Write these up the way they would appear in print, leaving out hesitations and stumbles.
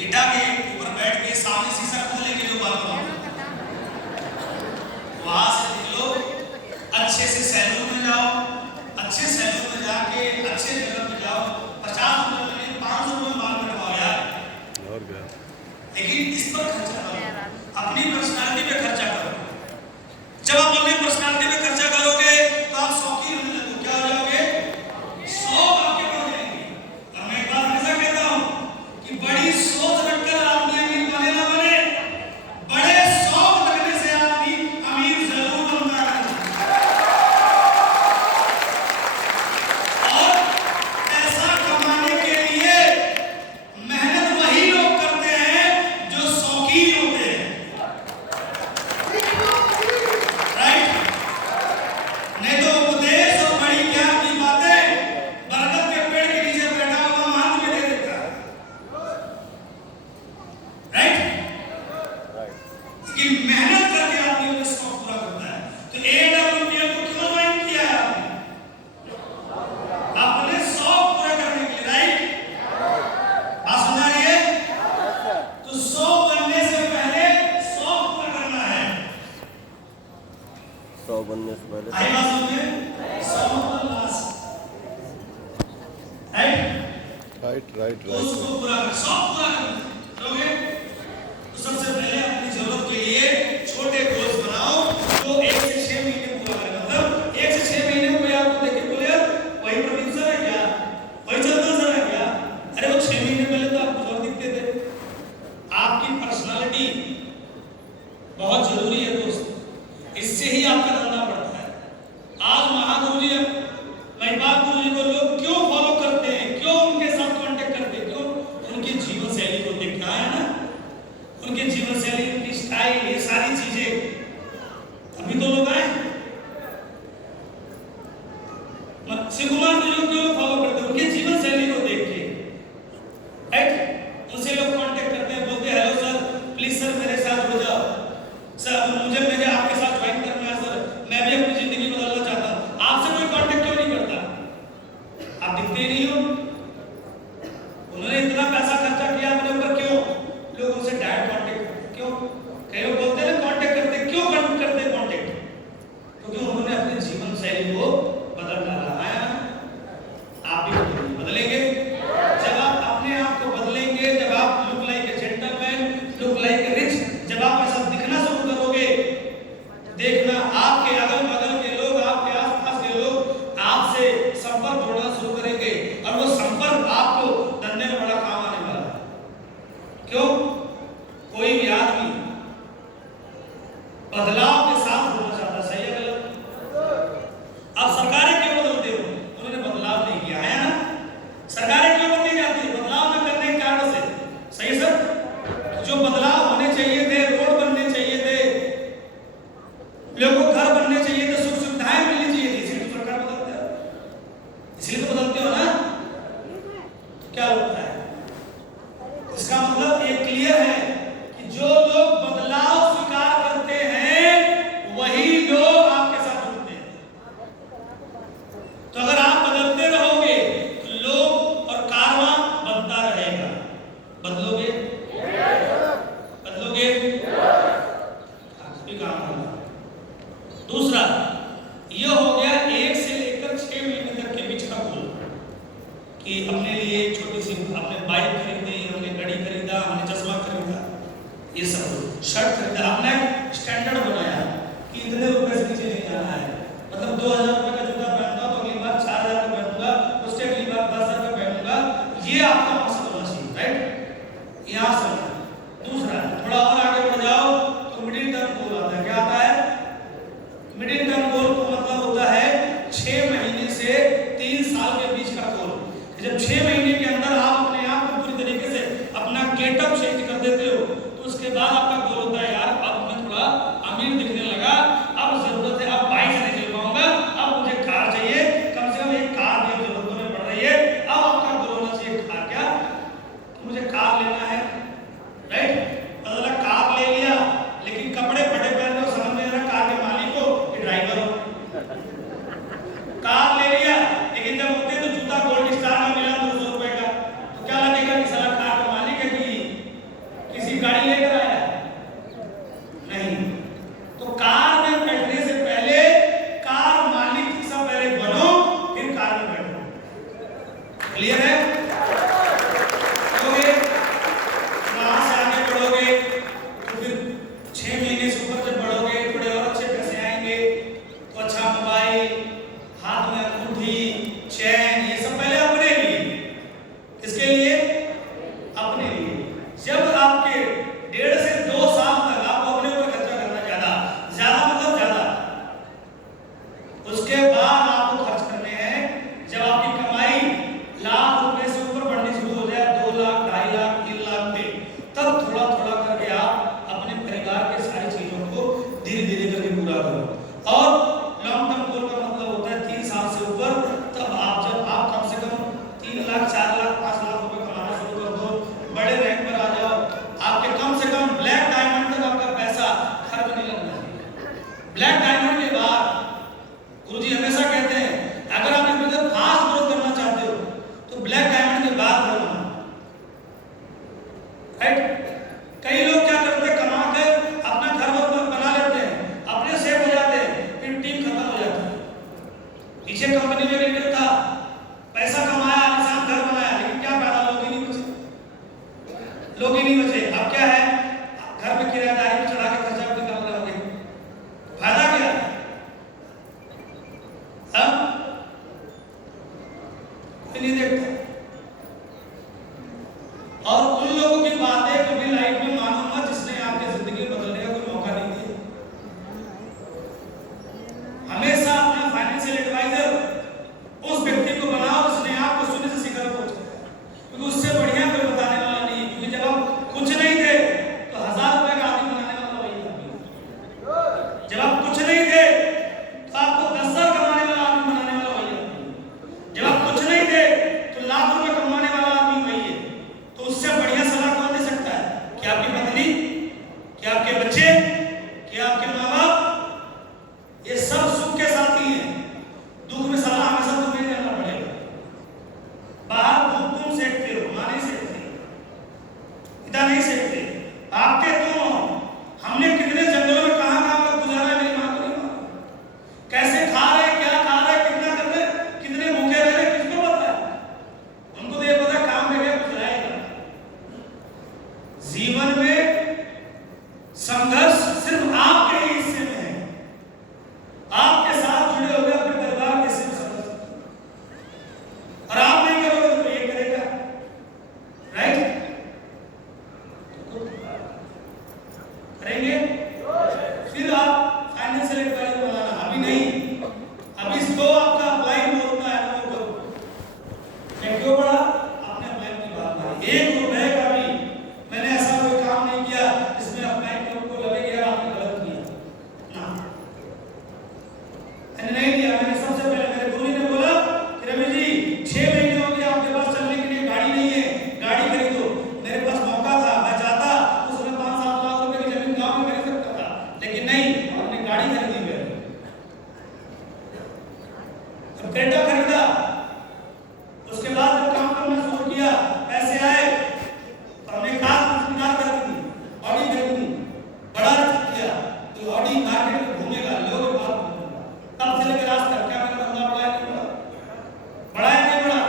बेटा के ऊपर बैठ के सामने शीशा खोलेंगे जो बाल बनाओ, वहां से निकलो, अच्छे से सैलून में जाओ, अच्छे सैलून में जाके अच्छे जगह पे जाओ, 50 रुपए में 500 रुपए बाल कटवाओ यार। और क्या, लेकिन इस पर खर्चा करो, अपनी पर्सनालिटी पे खर्चा करो। जब आप अपनी पर्सनालिटी पे खर्चा करोगे तो आप शौकीन होने लगोगे, क्या हो जाओगे, शौक आपके बढ़ जाएंगे। और मैं एक बात हमेशा कहता हूं कि बड़ी सोच रखकर आदमी अमीर बने ना बने, बड़े शौक रखने से आदमी अमीर जरूर बनता है। और पैसा कमाने के लिए मेहनत वही लोग करते हैं जो शौकीन होते हैं, राइट? नहीं तो उपदेश और बड़ी ज्ञान की बातें बरगद के पेड़ के नीचे बैठा हुआ महंत में दे देता है, राइट? लेकिन मेहनत करके आदमी अपने शौक पूरा करता है। तो AWPL को क्यों ज्वाइन किया है आपने? अपने शौक पूरा करने के लिए, राइट? बात समझ आ रही है? तो शौक बनने से पहले शौक पूरा करना है। 100 बनने से पहले आई बात समझ में? शौक और लाश, राइट? राइट राइट तो उसको पूरा कर, शौक पूरा करोगे तो सबसे पहले अपनी जरूरत के लिए छोटे गोल्स बनाओ जो 1 से 6 महीने पूरा करें। मतलब 1 से 6 महीने में आपको देख के बोले यार वही प्रोड्यूसर है क्या, वही चंदन सर है क्या? अरे वो 6 महीने पहले तो आपको और दिखते थे। आपकी पर्सनालिटी बहुत जरूरी है दोस्त, इससे ही आपका धंधा बढ़ता है। आज महागुरु जी, महिपाल गुरु जी को लोग क्यों फॉलो करते हैं, क्यों उनके साथ कांटेक्ट करते हैं, क्यों? उनकी जीवन शैली को देखना है ना, उनके जीवन शैली, उनकी स्टाइल, ये सारी चीजें। अभी तो लोग आए शिव कुमार गुरु जी को क्यों फॉलो करते हैं? उनके जीवन शैली को देख के, राइट? उनसे लोग कांटेक्ट करते हैं, बोलते हैं हेलो सर, प्लीज सर मेरे साथ हो जाओ सर, मुझे आपके साथ ज्वाइन करना है सर, मैं भी अपनी जिंदगी बदलना चाहता हूं। आपसे कोई कांटेक्ट क्यों नहीं करता? आप दिखते ही नहीं हो। उन्होंने इतना पैसा खर्चा किया अपने ऊपर, क्यों लोग उनसे डायरेक्ट कांटेक्ट करते? क्यों? कई लोग बोलते हैं कांटेक्ट करते, क्यों करते कांटेक्ट? क्योंकि उन्होंने अपने जीवन शैली को बदल डाला है। आप भी बदलेंगे जब आप अपने आप को बदलेंगे, जब आप look like a gentleman, look like a rich, जब आप ऐसा दिखना शुरू करोगे, देखना आपके अगल बगल के लोग, आपके आसपास के लोग आपसे संपर्क जोड़ना शुरू करेंगे और वो संपर्क आपको धंधे में बड़ा काम आने वाला है। क्यों? कोई भी आदमी बदलाव के साथ होना चाहता है, सही है गलत? अब सरकारें क्यों बदलते हो? उन्होंने बदलाव नहीं किया है ना। सरकारें क्यों बदली जाती है? बदलाव न करने के कारण से, सही है सर? जो बदलाव होने चाहिए थे, रोड बनने चाहिए थे, लोगों को घर बनने चाहिए थे, सुख सुविधाएं मिलनी चाहिए थी, इसलिए तो सरकार बदलते हो, इसलिए तो बदलते हो ना। क्या लगता है? इसका मतलब ये क्लियर है कि जो लोग बदलाव स्वीकार करते हैं वही लोग आपके साथ जुड़ते हैं। तो अगर आप बदलते रहोगे तो लोग और कारवां बनता रहेगा। बदलोगे? बदलोगे? काम होगा। दूसरा ये हो गया 1 से लेकर 6 महीने तक के बीच का गोल, कि अपने लिए छोटी सी आपने बाइक खरीदी, हमने घड़ी खरीदा, हमने चश्मा खरीदा, ये सब शर्ट खरीदा, हमने स्टैंडर्ड बनाया कि इतने रुपए से नीचे नहीं जाना है। मतलब 2000 रुपए का जूता पहनता तो अगली बार 4000 का पहनूंगा, उससे अगली बार 10,000 का पहनूंगा, ये आपका मकसद होना चाहिए, राइट? यहाँ से दूसरा थोड़ा और आगे बढ़ जाओ तो मिडिल टर्म गोल आता है। क्या आता है? मिडिल टर्म गोल का मतलब होता है 6 महीने से 3 साल के बीच का गोल। जब 6 महीने के अंदर आप अपने आप को पूरी तरीके से अपना गेटअप चेंज कर देते हो तो उसके बाद आपका गोल होता है यार अब मैं थोड़ा अमीर दिखने लगा, अब जरूरत है, अब बाइक से नहीं चल पाऊंगा, अब मुझे कार चाहिए, कम से कम एक कार की जरूरत हमें पड़ रही है। अब आपका गोल होना चाहिए कार, क्या मुझे कार लेना है, राइट? मतलब कार ले लिया लेकिन कपड़े फटे पहन रहे हो, समझ में आ रहा कार के मालिक हो कि ड्राइवर हो। कार ले लिया लेकिन जब होते तो जूता गोल्ड स्टार का मिला 200 रुपए का, तो क्या लगेगा कि साला कार का मालिक है कि राइट। कई लोग क्या करते हैं, कमा कर अपना घर बना लेते हैं, अपने सेफ हो जाते हैं, फिर टीम खत्म हो जाती है। पीछे कंपनी में लीडर था, पैसा कमाया, इंसान घर बनाया, लेकिन क्या फायदा, लोग ही नहीं बचे, लोग ही नहीं बचे। अब क्या है, घर में किराएदारी में चढ़ा के खर्चा भी निकाल रहे होंगे, फायदा क्या है? अब कोई नहीं देखता। और उन लोगों की बातें कभी लाइफ में मानो मत जिसने आपकी जिंदगी बदलने का कोई मौका नहीं दिया। हमेशा अपना फाइनेंशियल एडवाइजर उस व्यक्ति को बनाओ जिसने आपको शून्य से शिखर पहुंचाया, क्योंकि उससे बढ़िया कोई बताने वाला नहीं। क्योंकि जब आप कुछ नहीं थे तो 1000 रुपए का आदमी बनाने वाला वही आदमी, जब आप कुछ नहीं थे तो आपको 10,000 कमाने वाला आदमी बनाने वाला वही आदमी, जब आप कुछ नहीं थे तो लाख रुपए कमाने वाला आदमी वही है। तो उससे बढ़िया सलाह कौन दे सकता है? क्या आपकी पत्नी, क्या आपके बच्चे, क्या आपके माँ बाप? ये सब सुख के साथी हैं, दुख में सलाह हमेशा तुम्हें देना पड़ेगा। बाहर धूप तुम सेकते हो, माँ नहीं सेकती, पिता नहीं सेकते, आपके तुम। हमने कितने जंगलों में कहाँ गुजारा है, मेरी माँ को नहीं मालूम। कैसे खा रहे, क्या खा रहे, कितना कर रहे, कितने भूखे रह रहे, किसको पता है? उनको तो ये पता है काम में गया कुछ लाएगा। जीवन में संघर्ष सिर्फ आपके ही हिस्से में है, आपके साथ जुड़े हुए अपने परिवार के हिस्से में संघर्ष, और आप नहीं करोगे तो ये करेगा, राइट? करेंगे फिर आप फाइनेंशियल एडवाइजर बनाना, अभी नहीं। अभी इसको आपका अप्लाई होता है ना, वो करो। मैं क्यों पढ़ा? आपने अप्लाई की बात मानी। 1 रुपए का भी मैंने ऐसा कोई काम नहीं किया जिसमें अप्लाई को लगे यार आपने गलत किया ना, मैंने नहीं दिया। मैंने सबसे पहले मेरे गुरु ने बोला कि रवि जी 6 महीने हो गए आपके पास चलने के लिए गाड़ी नहीं है, गाड़ी खरीदो। मेरे पास मौका था, मैं चाहता तो उसमें 5-7 लाख रुपए की जमीन गांव में खरीद सकता था, लेकिन नहीं, हमने गाड़ी खरीदी। मैं जब क्रेटा खरीदा, उसके बाद जब काम करना शुरू किया, पैसे आए तो हमने कार खरीदी थी, ऑडी खरीदी, बड़ा किया तो ऑडी मार्केट में घूमेगा, लोग बात घूमेगा। तब से लेकर आज तक क्या मेरा धंधा बढ़ा नहीं बढ़ा? बढ़ा है नहीं बढ़ा?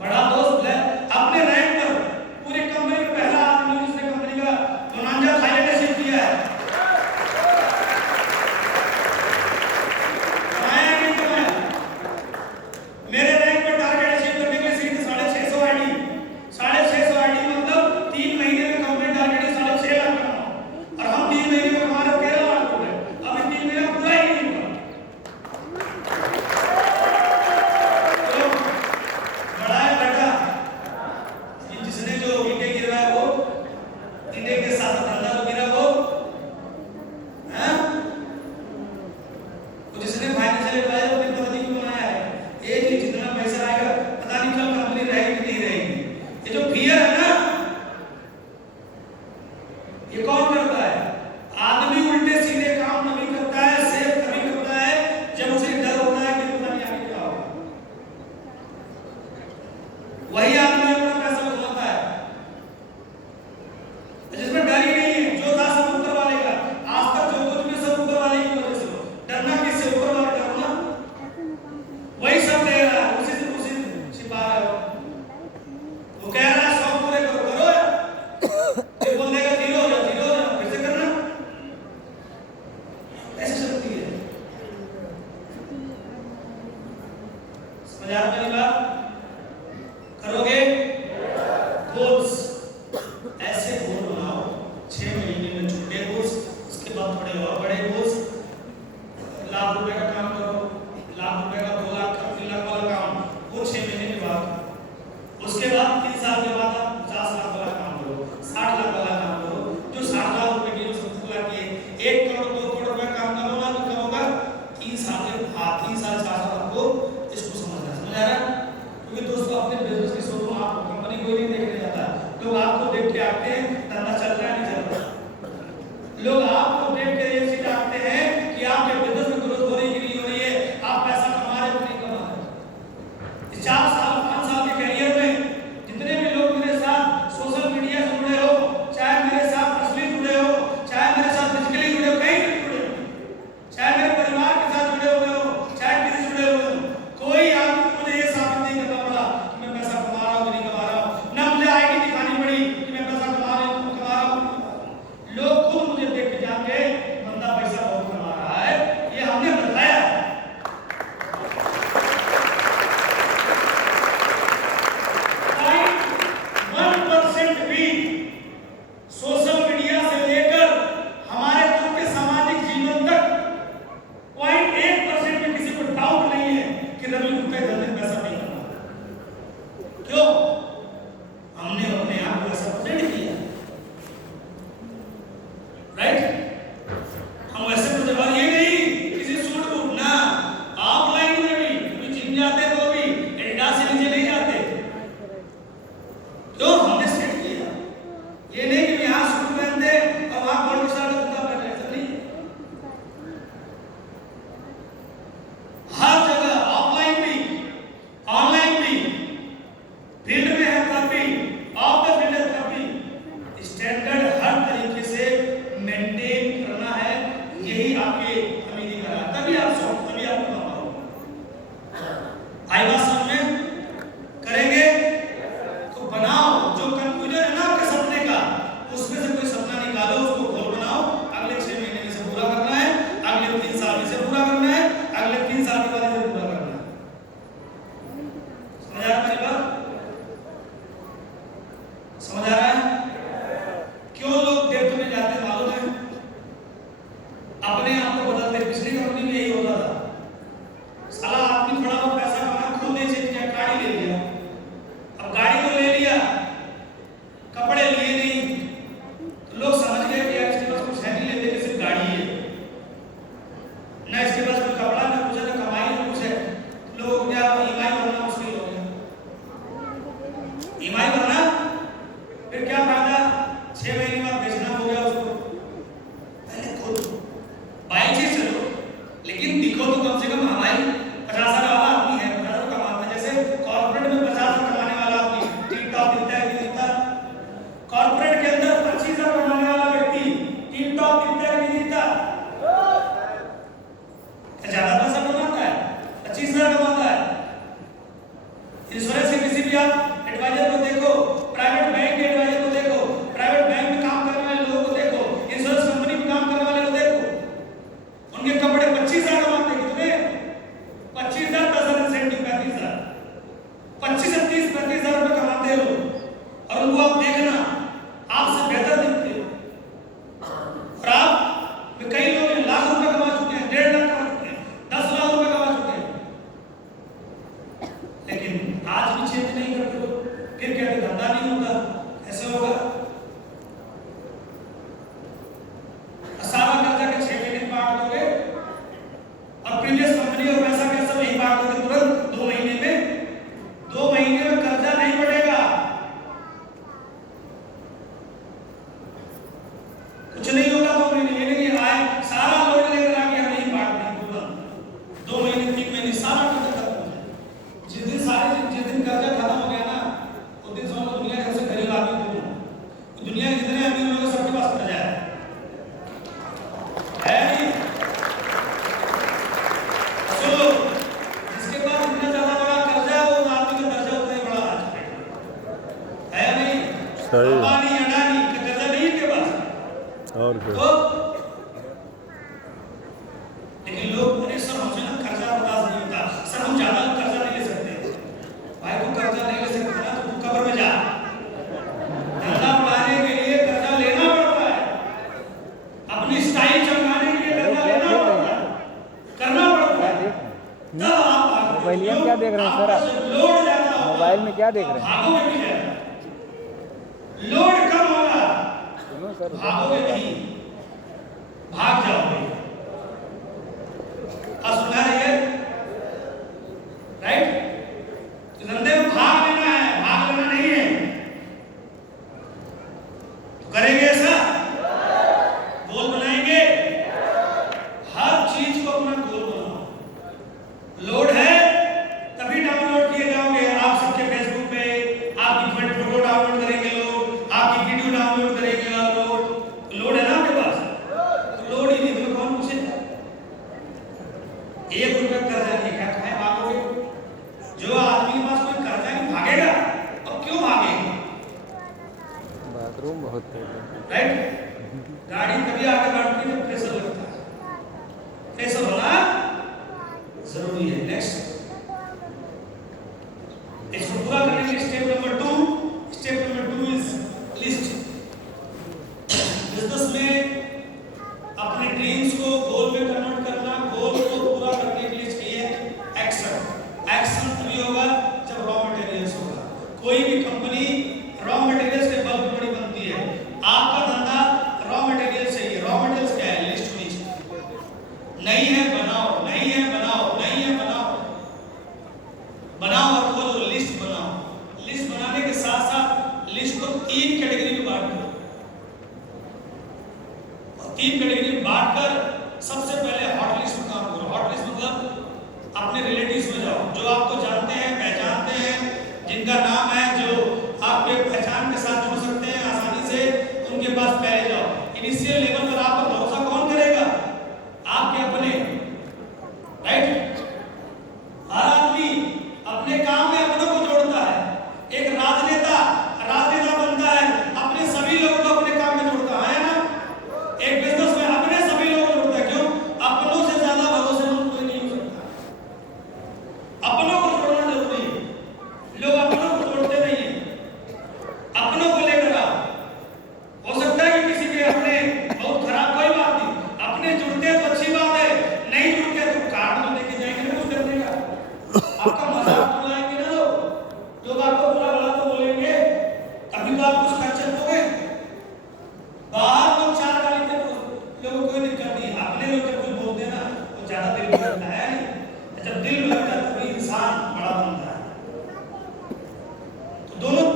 बड़ा दोस्त है अपने रैंक पर पूरी कंपनी में पहला आदमी जिसने कंपनी का बोनांजा थाईलैंड में शिफ्ट किया है। कमाया नहीं कमाया? मेरे रैंक पर टारगेट अचीव करने के लिए सीधे 650 आईडी, 650 आईडी मतलब 3 महीने में कंपनी टारगेट है 6.5 लाख कमाओ, और हम 3 महीने में कमा रहे 13 लाख रुपए। अब 3 महीने पूरा ही नहीं हुआ। तो बड़ा है बेटा, जिसने जो ईंटें गिरा है वो, ईंटें के साथ धंधा तो गिरा वो, हैं? तो जिसने फाइनेंशियल एडवाइजर अपनी पत्नी को बनाया है, एक ही जितना पैसा आएगा पता नहीं कल कंपनी रहेगी कि नहीं रहेगी। ये जो फियर है ना, ये कौन करता है? आदमी उल्टे सीधे काम नहीं करता है, सेव तभी करता है जब उसे डर होता है कि पता नहीं आगे क्या होगा। वही आदमी अपना पैसा घुमाता है जिसमें डर ही नहीं है। जो था सब ऊपर वाले का, आज तक जो कुछ भी सब ऊपर वाले की वजह से हो। डरना किससे? ऊपर वाले डरना, वही सब दे रहा है, उसी से छिपा रहा है। वो कह रहा है 100 पूरे करो, ये बोल देगा 0 हो जाए, 0 हो जाए, फिर से करना। ऐसी शक्ति है। समझ आ रहा मेरी बात? करोगे? गोल्स ऐसे गोल बनाओ, 6 महीने में छोटे गोल्स, उसके बाद थोड़े और बड़े गोल्स। लाख रुपए का काम करो, लाख रुपए का 2 लाख 3 लाख वाला काम वो 6 महीने के बाद। उसके बाद 3 साल के बाद आप 50 लाख वाला काम करो, 60 लाख वाला काम करो। जो 60 लाख रुपए की, जो 70 लाख की 1 करोड़ 2 करोड़ रुपए काम करो ना, तो कब होगा? 3 साल के बाद, 3 साल 4 साल आपको इसको समझना। समझ आ रहा है? क्योंकि दोस्तों अपने बिजनेस की शोरूम आपको कंपनी कोई नहीं देखने जाता, लोग आपको देख के आते हैं धंधा चल रहा है नहीं चल रहा। लोग आपको देख के ये चीज आते हैं कि आपके बिजनेस में ग्रोथ हो रही है कि नहीं हो रही है, आप पैसा कमा रहे हो कि नहीं कमा रहे। 4 साल 5 साल के करियर में जितने भी लोग मेरे साथ सोशल मीडिया से जुड़े 1% भी सोशल मीडिया से लेकर हमारे खुद के सामाजिक जीवन तक 0.1% में किसी को डाउट नहीं है कि रवि गुप्ता इस धंधे में पैसा नहीं कमा। क्यों? हमने अपने आप को ऐसा प्रेरित किया, राइट? हम वैसे तो जवाब ये नहीं किसी सूट बूट ना, ऑफलाइन में भी जिम जाते तो भी एडिडास से नीचे नहीं जाते। क्यों? हमने सेट किया। ये नहीं कि यहाँ सूट पहनते और वहाँ कौन सा जूता पहन रहे, ऐसा नहीं। हर जगह ऑफलाइन भी ऑनलाइन भी, फील्ड में है तब भी, ऑफ द फील्ड है तब भी, स्टैंडर्ड हर तरीके से मेंटेन करना है। यही आपके अमीरी का है, तभी आप कमा पाओगे। आई बात समझ में? करेंगे तो बनाओ। जो कंफ्यूजन है ना आपके सपने का, उसमें से कोई सपना निकालो, उसको गोल बनाओ। अगले 6 महीने में से पूरा करना है, अगले 3 साल में से पूरा करना है, अगले 3 साल के बाद इसे पूरा करना है। समझ आ रहा है मेरी बात? समझ आ रहा है? क्यों लोग डेप्थ में जाते हैं मालूम है? अपने आप को बदलते। पिछली कंपनी में यही होता था, साला आदमी थोड़ा बहुत पैसा कमा खुद नहीं चेंज किया, गाड़ी ले लिया। अब गाड़ी तो ले लिया, कपड़े लिए नहीं, तो लोग समझ गए कि यार इसके पास कुछ है नहीं, लेते कि सिर्फ गाड़ी है ना, इसके पास कोई कपड़ा ना कुछ है, ना कमाई ना कुछ है। लोग क्या ईएमआई भरना मुश्किल हो गया। ईएमआई भरना फिर क्या फायदा, 6 महीने बाद बेचना हो गया उसको। पहले खुद बाइक से चलो, लेकिन दिखो तो कम से कम हमारी 50,000 वाला आदमी है, 50,000 कमाता है। जैसे कॉर्पोरेट में 50,000 कमाने वाला आदमी टिप टॉप दिखता है कि दिखता? कॉर्पोरेट के अंदर 25,000 कमाने वाला व्यक्ति टिप टॉप दिखता है कि दिखता? ज्यादा पैसा कमाता है, 25,000 कमाता है। इंश्योरेंस के किसी भी आप एडवाइजर को देखो, प्राइवेट बैंक के एडवाइजर को देखो, प्राइवेट बैंक में काम करने वाले लोगों को देखो, इंश्योरेंस कंपनी में काम करने वाले को देखो, उनके कपड़े 25,000 कमाते हैं। कितने? 25,000 10,000 इंसेंटिव 35,000, 25 से 30 35,000 रुपए कमाते हैं लोग। और उनको आप देखना, आपसे बेहतर दिखते हैं। और आप में कई लोग लाख रुपए कमा चुके हैं, 1.5 लाख कमा चुके हैं, 10 लाख रुपए कमा चुके हैं, लेकिन आज भी चेंज नहीं करते लोग। फिर कहते धंधा नहीं होता, ऐसे होगा। सारा कर्जा के 6 महीने में बांट दोगे और प्रीवियस कंपनी और पैसा क्या सब यही बांट दोगे तुरंत 2 महीने में। 2 महीने में कर्जा नहीं बढ़ेगा, कुछ नहीं होगा 2 महीने। ये नहीं आए सारा लोड लेकर आके हम नहीं बांट देंगे तुरंत, 2 महीने 3 महीने सारा कर्जा खत्म हो जाए। जिस दिन कर्जा खत्म हो गया ना, उस दिन समझ लो दुनिया के सबसे गरीब आदमी तुम हो। दुनिया के जितने अमीर लोग सबके पास कर्जा है नहीं? सुनो, जिसके पास इतना ज्यादा बड़ा कर्जा है वो आदमी का दर्जा उतना ही बड़ा है नहीं? सही। अंबानी अडानी का कर्जा नहीं है के पास, और क्या? तो लेकिन लोग अरे सर हमसे ना कर्जा बर्दाश्त नहीं होता, सर हम ज्यादा कर्जा नहीं ले सकते। भाई को कर्जा नहीं ले सकते ना तो तू कब्र में जा। धंधा बढ़ाने के लिए कर्जा लेना पड़ता है, अपनी स्टाइल चमकाने के लिए कर्जा लेना पड़ता है, करना पड़ता है। तब आप मोबाइल में क्या देख रहे हैं सर आप? लोड ज्यादा होगा, मोबाइल में क्या देख रहे हैं? भागोगे भी ज्यादा, लोड कम होगा, सुनो सर, भागोगे नहीं, भाग जाओगे। सुना रही है, राइट? तो धंधे में भाग लेना है, भाग लेना नहीं है। तो करेंगे ऐसा, गोल बनाएंगे, हर चीज को अपना गोल बनाओ। लोड है तभी डाउनलोड किए जाओगे। आप सबके फेसबुक पे आपकी फोटो डाउनलोड करेंगे लोग, आपकी वीडियो डाउनलोड करेंगे लोग। लोड है ना आपके पास? तो लोड ही नहीं तो कौन पूछेगा? 1 रुपया कर्जा नहीं है, क्या भागोगे? जो आदमी के पास कोई कर्जा नहीं भागेगा, अब क्यों भागेगा? बाथरूम बहुत है, राइट? गाड़ी कभी आगे बढ़ती है तो प्रेशर लगता है, प्रेशर होना जरूरी है। नेक्स्ट, इसको पूरा करने के लिए स्टेप नंबर 2 इज 3 कैटेगरी में बांट दो, और 3 कैटेगरी में बांटकर सबसे पहले हॉट लिस्ट में काम करो। हॉट लिस्ट मतलब अपने रिलेटिव्स में जाओ, जो आपको जानते हैं, पहचानते हैं, जिनका नाम है, जो आपके पहचान के साथ जुड़ सकते हैं आसानी से, उनके पास पहले जाओ। इनिशियल लेवल पर आप पर भरोसा कौन करेगा? आपके अपने, राइट? हर आदमी अपने काम में अपनों को जोड़ता है। एक राजनेता बनता है, अपने सभी लोगों को अपने काम में जोड़ता है ना? एक बिजनेस में अपने सभी लोगों को जोड़ता है। क्यों? अपनों से ज्यादा भरोसेमंद कोई नहीं हो सकता। अपनों को जोड़ना जरूरी है। लोग अपनों को जोड़ते नहीं है, अपनों को लेकर आओ। हो सकता है कि किसी के अपने बहुत खराब, कोई बात नहीं, अपने जुड़ते हैं तो अच्छी बात है, नहीं जुड़ते तो कार्ड में लेके जाएंगे ना कुछ करने का। आपका मजाक उड़ाएंगे ना लोग आपको बुरा भला तो बोलेंगे, तभी तो आप कुछ खर्च करोगे। बाहर लोग 4 गाली के लोगों कोई दिक्कत नहीं, अपने लोग जब कुछ बोलते हैं ना तो ज्यादा दिल में लगता है। जब दिल में लगता है तभी इंसान बड़ा बनता है। तो दोनों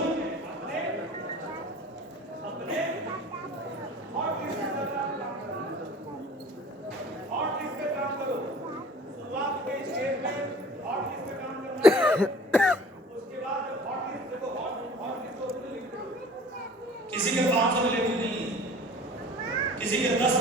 अपने हॉट लिस्ट पे काम करो। शुरुआत के स्टेज में हॉट लिस्ट पे काम करना है। उसके बाद जब हॉट लिस्ट देखो, हॉट लिस्ट को लिख दो। किसी के 500 रिलेटिव नहीं है, किसी के 10